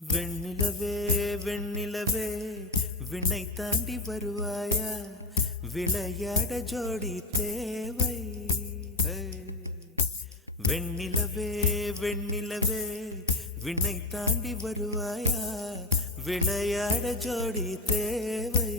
வெண்ணிலவே வெண்ணிலவே விண்ணை தாண்டி வருவாயா, விளையாட ஜோடி தேவை. வெண்ணிலவே வெண்ணிலவே விண்ணை தாண்டி வருவாயா, விளையாட ஜோடி தேவை.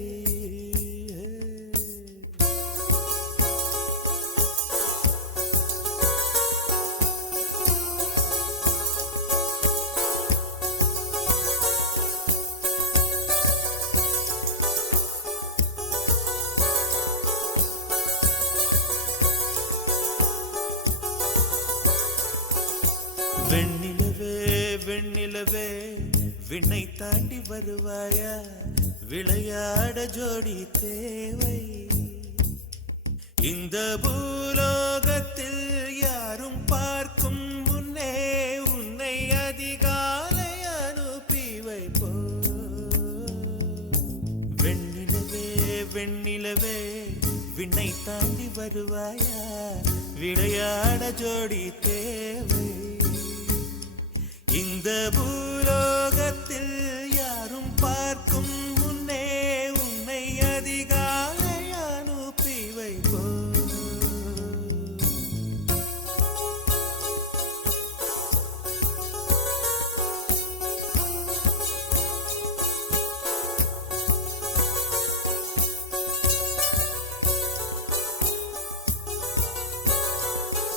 வெண்ணிலவே வெண்ணிலவே விண்ணை தாண்டி வருவாயா, விளையாட ஜோடி தேவை. இந்த பூலோகத்தில் யாரும் பார்க்கும் முன்னே உன்னை அதிகாலை அனுப்பி வைப்போ. வெண்ணிலவே வெண்ணிலவே விண்ணை தாண்டி வருவாயா, விளையாட ஜோடி தேவை. இந்த பூலோகத்தில்